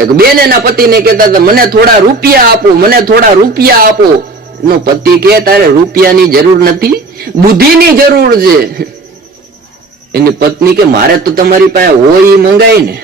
એક બેન એના પતિને કહેતા હતા, મને થોડા રૂપિયા આપો, મને થોડા રૂપિયા આપો. નો પતિ કે તારે રૂપિયાની જરૂર નથી, બુદ્ધિની જરૂર છે. એની પત્ની કે, મારે તો તમારી પાસે હોય મંગાય ને.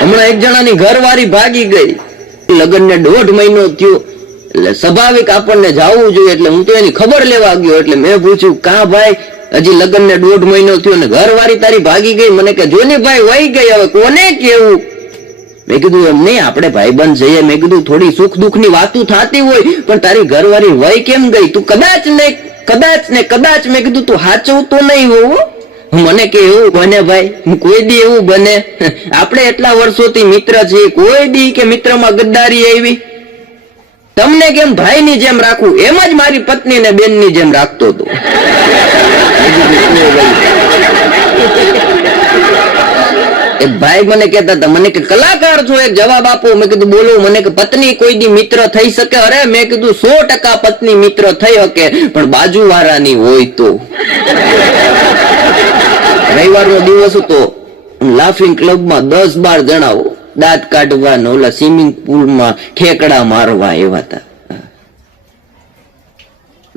હમણાં એક જણાની ઘરવાળી ભાગી ગઈ. લગ્ન ને દોઢ મહિનો થયો. એટલે સ્વાભાવિક આપણને જાવું જોઈએ, એટલે હું તો એની ખબર લેવા ગયો, એટલે મેં પૂછ્યું, કા ભાઈ હજી લગ્ન ને દોઢ મહિનો થયો ને ઘરવાળી તારી ભાગી ગઈ. મને કે જોની ભાઈ વહી ગઈ હવે, કોને કેવું? મેં કીધું, એમ નહીં, આપણે ભાઈબંધ જઈએ. મેં કીધું, થોડી સુખ દુઃખની વાતું થતી હોય, પણ તારી ઘરવાળી વહી કેમ ગઈ? તું કદાચ ને કદાચ ને, કદાચ. મેં કીધું, તું હાચવું નહીં હોવું મને કે, એવું બને ભાઈ કોઈ દી એવું બને. આપણે એટલા વર્ષોથી મિત્ર છીએ, કોઈ દી કે મિત્રમાં ગદ્દારી આવી. તમને કેમ ભાઈની જેમ રાખું? એમ જ મારી પત્ની ને બેનની જેમ રાખતો હતો. ભાઈ મને કહેતા હતા, મને કે કલાકાર છો. એક જવાબ આપો. મેં કીધું, બોલો, મને કે પત્ની કોઈ દી મિત્ર થઈ શકે? અરે, મેં કીધું, સો ટકા પત્ની મિત્ર થઈ શકે, પણ બાજુ વાળાની હોય તો. રવિવારનો દિવસ હતો. લાફિંગ ક્લબમાં દસ બાર જણાવો દાંત કાઢવા ઓલા સ્વિમિંગ પુલમાં ઠેકડા મારવા એવા હતા.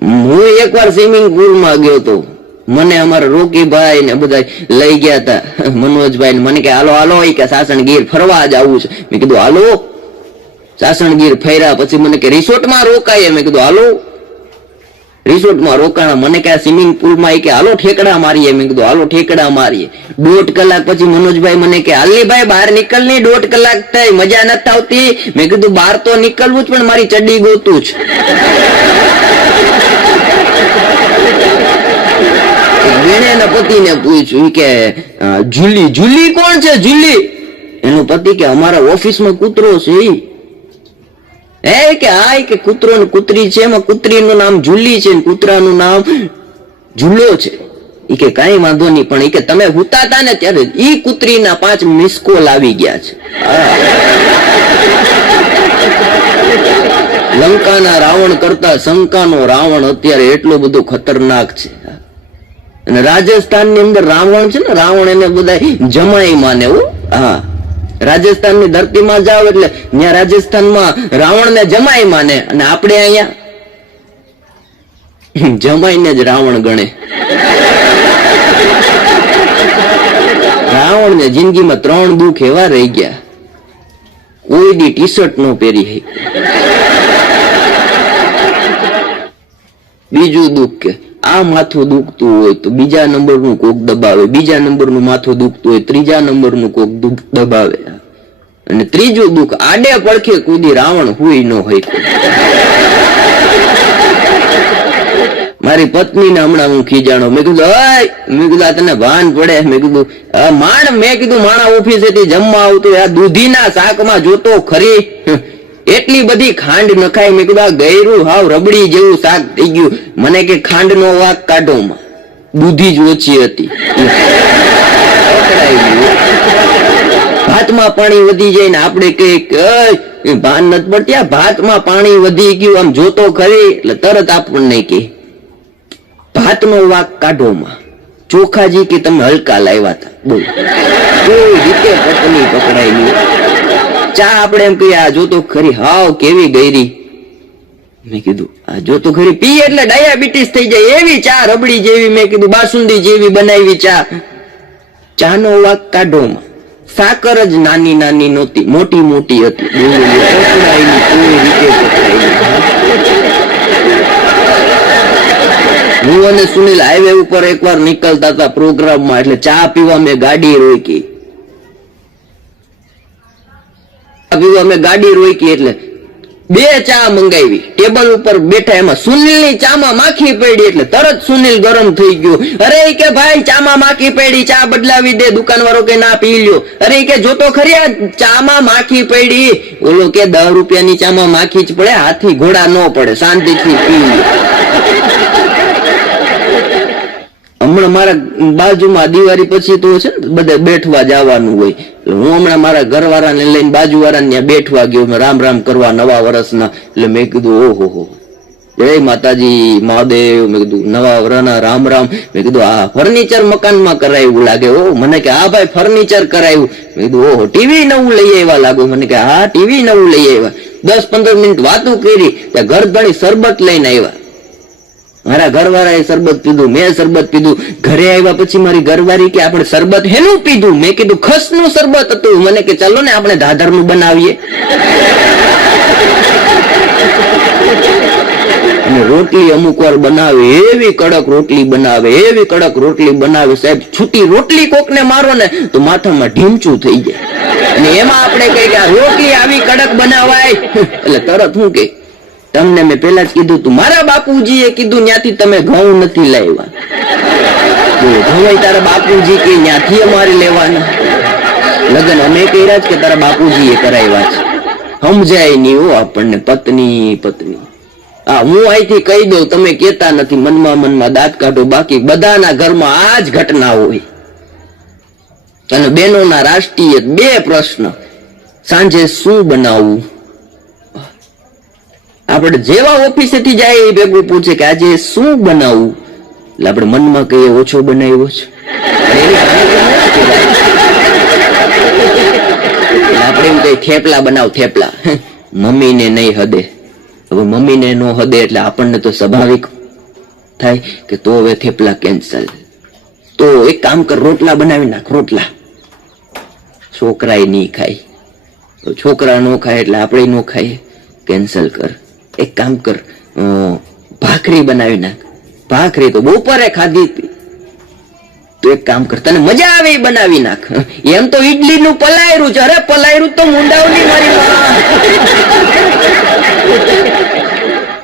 હું એકવાર સ્વિમિંગ પુલમાં ગયો તો મને અમારા રોકીભાઈ ને બધા લઈ ગયા હતા. મનોજભાઈ મને કે, હાલો હાલો એ કે સાસણગીર ફરવા જ આવું છે. મેં કીધું, હાલો. સાસણગીર ફર્યા પછી મને કે, રિસોર્ટમાં રોકાય મેં કીધું, હાલો. રિસોર્ટમાં રોકાણા. મને કે સ્વિમિંગ પુલમાં કે, હાલો, ઠેકડા મારીએ. મેં કીધું, હાલો, ઠેકડા મારીએ. દોઢ કલાક પછી મનોજભાઈ મને કે, હાલની ભાઈ, બહાર નીકળ નહીં, દોઢ કલાક થઈ, મજા નથી આવતી. મેં કીધું, બહાર તો નીકળવું જ, પણ મારી ચડી ગોતું જ. વેણે એના પતિને પૂછ્યું કે જુલી જુલી કોણ છે, જુલી? એનો પતિ કે, અમારા ઓફિસમાં કૂતરો છે એ કે આ કે કૂતરો ને કૂતરી છે, એમાં કૂતરીનું નામ જુલી છે કૂતરાનું નામ જુલો છે. ઈ કે કાંઈ વાંધો નહીં, પણ ઈ કે તમે હતા ને ત્યારે ઈ કૂતરીના પાંચ મિસ કોલ આવી ગયા છે. લંકાના રાવણ કરતા શંકાનો રાવણ અત્યારે એટલો બધો ખતરનાક છે. અને રાજસ્થાનની અંદર રાવણ છે ને, રાવણ એને બધા જમાઈ માને હો. હા. રાજસ્થાનની ધરતીમાં જાઓ એટલે ત્યાં રાજસ્થાનમાં રાવણ ને જમાઈ માને. અને આપણે અહીંયા જમાઈને જ રાવણ ગણે. રાવણ ને જિંદગીમાં ત્રણ દુઃખ એવા રહી ગયા. કોઈ દી ટી શર્ટ નો પહેરી હઈ બીજું દુઃખ કે આ માથું દુખતું હોય તો બીજા નંબરનું કોક દબાવે, બીજા નંબરનું માથું દુખતું હોય, ત્રીજા નંબરનું કોક દુઃખ દબાવે. અને ત્રીજું દુઃખ, આડે પડખે કૂદી રાવણ હુઈ ન હોય. મારી પત્નીને હમણાં હું ખીજાણો, મેં કીધું અય મેં કીધું, આ તને ભાન પડે. મેં કીધું માણ, મેં કીધું, માણા ઓફિસેથી જમવા આવતું આ દૂધીના શાકમાં જોતો ખરી. એટલી બધી ખાંડ નખાય મેં ગયરું હાવ રબડી જેવું શાક થઈ ગયું. મને કે ખાંડનો વાક કાઢો બુદ્ધિ જ ઓછી હતી. ભાતમાં પાણી વધી જાય ને આપણે કહીએ કે "અય, એ ભાન નથી પડતી. ભાતમાં પાણી વધી ગયું આમ જોતો ખરી એટલે તરત આપણને કે ભાતનો વાક કાઢો માં. ચોખાજી કે તમે હલકા લાવ્યા હતા. બોલ. કોઈ રીતે પત્ની પકડાઈ નહીં ચા આપણે એમ કહીએ, આ જોતો ખરી હાવ કેવી ગયરી. મેં કીધું, આ જોતો ખરી પી એટલે ડાયાબિટીસ થઈ જાય, એવી ચા રબડી જેવી. મેં કીધું, બાસુંદી જેવી બનાવી ચા. ચાનો વાક કાઢો સાકર જ નાની નાની નહોતી, મોટી મોટી હતી. હું અને સુનિલ હાઈવે ઉપર એકવાર નીકળતા હતા પ્રોગ્રામમાં, એટલે ચા પીવા મેં ગાડી રોકી ચા પીવા અમે ગાડી રોકી એટલે બે ચા મંગાવી. ટેબલ ઉપર બેઠા એમાં સુનિલની ચામાં માખી પડી એટલે તરત સુનિલ ગરમ થઈ ગયો. અરે કે ભાઈ ચામાં માખી પડી, ચા બદલાવી દે દુકાન વાળો કે ના પી લ્યો. અરે કે જોતો ખરી આ ચામાં માખી પડી? ઓલો કે દસ રૂપિયાની ચામાં માખી જ પડે, હાથી ઘોડા ન પડે, શાંતિથી પી લ્યો. હમણાં મારા બાજુમાં દિવાળી પછી તો છે ને બધે બેઠવા જવાનું હોય. હું હમણાં મારા ઘરવાળાને લઈને બાજુવાળાને ત્યાં બેઠવા ગયો રામ રામ કરવા નવા વર્ષના એટલે મેં કીધું, ઓહો, હો. જય માતાજી, મહાદેવ. મેં કીધું, નવા વરના રામ રામ. મેં કીધું, આ ફર્નિચર મકાનમાં કરાયું લાગે. ઓ, મને કે આ ભાઈ, ફર્નિચર કરાયું. મેં કીધું, ઓહો, ટીવી નવું લઈ આવ્યા લાગુ. મને કે, હા, ટીવી નવું લઈ આવ્યા. દસ પંદર મિનિટ વાતું કરી, ત્યાં ઘર ઘણી શરબત લઈને આવ્યા. મારા ઘરવાળાએ શરબત પીધું, મેં શરબત પીધું. ઘરે આવ્યા પછી મારી ઘરવાળી કે, આપણે શરબત હેનું પીધું? મેં કીધું, ખસનું શરબત હતું. મને કે, ચાલો ને આપણે ધાધરનું બનાવીએ. રોટલી અમુક વાર બનાવે, એવી કડક રોટલી બનાવે, એવી કડક રોટલી બનાવે. સાહેબ, છૂટી રોટલી કોકને મારો ને, તો માથામાં ઢીમચું થઈ જાય. અને એમાં આપણે કહીએ કે રોટલી આવી કડક બનાવાય. એટલે તરત હું કે તમને મેં પેલા જ કીધું તું, મારા બાપુજીએ કીધું ત્યાંથી તમે ઘઉં નથી લાવ્યા. ઘઉં તારા બાપુજી કે ત્યાંથી અમારે લેવાના. લગ્ન અમે કર્યા જ કે તારા બાપુજીએ કરાવ્યા છે. સમજાય નહીં હો આપણને, પત્ની પત્ની. હા હું અહીંથી કહી દઉં, તમે કેતા નથી, મનમાં મનમાં દાંત કાઢો બાકી, બધાના ઘરમાં આ જ ઘટના હોય. અને બહેનોના રાષ્ટ્રીય બે પ્રશ્ન, સાંજે શું બનાવવું? આપણે જેવા ઓફિસેથી જાય એ ભેગું પૂછે કે આજે શું બનાવવું એટલે આપણે મનમાં કહીએ, ઓછો બનાવ્યો છે. આપણે એમ કહીએ, થેપલા બનાવ, થેપલા. મમ્મીને નહીં હદે. હવે મમ્મીને નો હદે એટલે આપણને તો સ્વાભાવિક થાય કે તો હવે થેપલા કેન્સલ તો એક કામ કર, રોટલા બનાવી નાખ, રોટલા. છોકરાએ નહીં ખાય. છોકરા નો ખાય એટલે આપણે નો ખાઈએ. કેન્સલ કર. એક કામ કર ભાખરી બનાવી નાખ. ભાખરી તો બપોરે ખાધી તો એક કામ કર, તને મજા આવે એ બનાવી નાખ. એમ તો ઈડલી નું પલાયરું છે. અરે, પલાયરું તો મુંડાવની મારી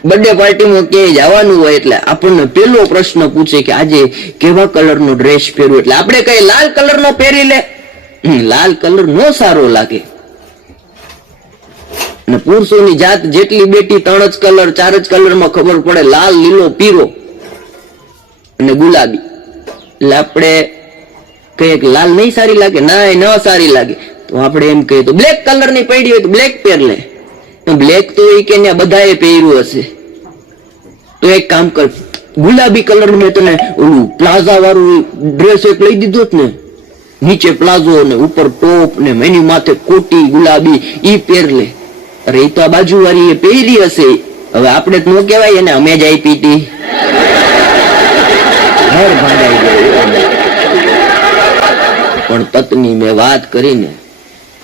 બર્થડે પાર્ટીમાં ક્યાંય જવાનું હોય એટલે આપણને પેલો પ્રશ્ન પૂછે કે આજે કેવા કલરનો ડ્રેસ પહેરવું એટલે આપણે કઈ લાલ કલરનો પહેરી લે? લાલ કલર નો સારો લાગે. અને પુરુષોની જાત જેટલી બેટી ત્રણ જ કલર, ચાર જ કલરમાં ખબર પડે, લાલ, લીલો પીરો અને ગુલાબી. એટલે આપણે કહીએ કે લાલ નહીં સારી લાગે, ના, એ ન સારી લાગે. તો આપણે એમ કહીએ તો બ્લેક કલરની પડી હોય તો બ્લેક પહેર લે. બ્લેક તો એ કે બધાએ પહેર્યું હશે. તો એક કામ કર, ગુલાબી કલર મેં તને ઓલું પ્લાઝા વાળું ડ્રેસ એક લઈ દીધો જ ને, નીચે પ્લાઝો ને ઉપર ટોપ ને એની માથે કોટી ગુલાબી, ઈ પહેર લે. અરે તો આ બાજુ વાળી એ પહેરી હશે. હવે આપણે તો ન કહેવાય એને, અમે જ આપી હતી. ઘર ભાંડાઈ ગયું પણ તતની મેં વાત કરીને,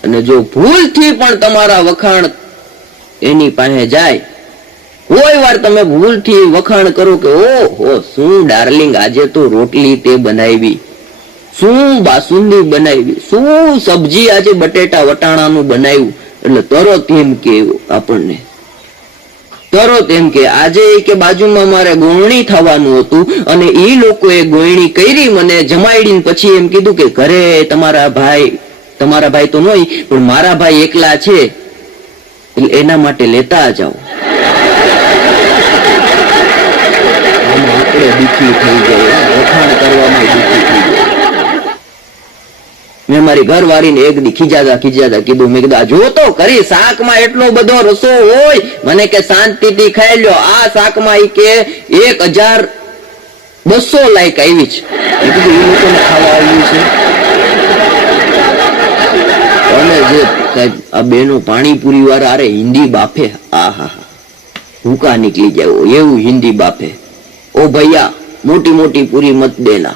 અને જો ભૂલથી પણ તમારા વખાણ એની પાસે જાય, કોઈ વાર તમે ભૂલથી વખાણ કરો કે, ઓહો, શું ડાર્લિંગ આજે તો રોટલી તે બનાવી, શું બાસુંદી બનાવી, શું સબ્જી આજે બટેટા વટાણાનું બનાવ્યું એટલે તરત એમ કે આપણને. તરત એમ કે આજે કે બાજુમાં મારે ગોળણી થવાનું હતું અને એ લોકોએ ગોળણી કરી મને જમાડીને પછી એમ કીધું કે ઘરે તમારા ભાઈ તમારા ભાઈ તો નહીં પણ મારા ભાઈ એકલા છે. એટલે એના માટે લેતા જાઓ. આપણે દુઃખી થઈ જાય વખાણ કરવામાં દુઃખી મેં મારી ઘર વાળીને એક એકદી ખીજાતા ખીજાતા કીધું. મેં કીધું, આ જોતો કરી શાકમાં એટલો બધો રસો હોય, મને કે શાંતિથી ખાઈ લ્યો. આ શાકમાં એ કે એક હજાર બસો લાયક આવી છે. એ લોકોને ખાવા આવ્યું છે. અને જે સાહેબ, આ બેનો પાણીપુરી વાળા, અરે હિન્દી બાફે. આ હા હા હુકા નીકળી જાય. એવું હિન્દી બાફે. ઓ ભૈયા, મોટી મોટી પૂરી મત દેના.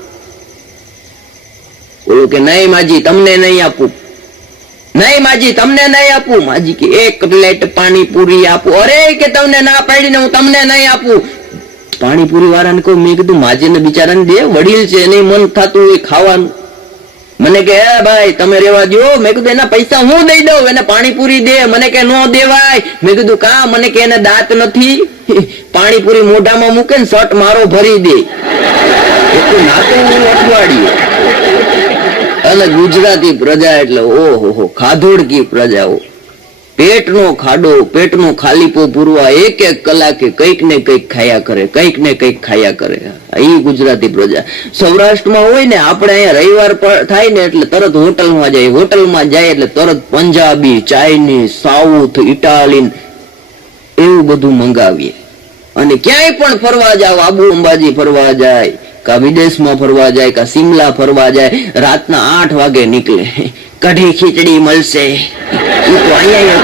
બોલું કે નહીં માજી, તમને નહીં આપું. નહીં માજી, તમને નહીં આપું. માજી કે એક પ્લેટ પાણીપુરી આપું. અરે કે તમને ના પાડીને હું તમને નહીં આપું. પાણીપુરી વાળાને કહું, મેં કીધું, માજીને બિચારાને દે, વડીલ છે, એને મન થતું હોય ખાવાનું. મને કે, "એ ભાઈ, તમે રેવા દો મેં કીધું, એના પૈસા હું દઈ દઉં? એને પાણીપુરી દે. મને કે, નો દેવાય. મેં કીધું, કા? મને કે, એને દાંત નથી. પાણીપુરી મોઢામાં મૂકે ને શર્ટ મારો ભરી દે. એટલું નાતું હું અઠવાડિયું. અને ગુજરાતી પ્રજા એટલે ઓહો ખાધોડકી પ્રજાઓ પેટનો ખાડો, પેટનો ખાલીપો પૂરવા એક એક કલાકે કંઈક ને કંઈક ખાયા કરે, કંઈક ને કંઈક ખાયા કરે. એ ગુજરાતી પ્રજા. સૌરાષ્ટ્રમાં હોય ને, આપણે અહીંયા રવિવાર થાય ને એટલે તરત હોટલમાં જાય. હોટલમાં જાય એટલે તરત પંજાબી, ચાઇનીઝ, સાઉથ, ઇટાલિયન એવું બધું મંગાવીએ. અને ક્યાંય પણ ફરવા જાવ, આબુ અંબાજી ફરવા જાય કા વિદેશમાં ફરવા જાય, કા સિમલા ફરવા જાય, રાતના આઠ વાગે નીકળે. કઢી ખીચડી મળશે. એ તો અહીંયા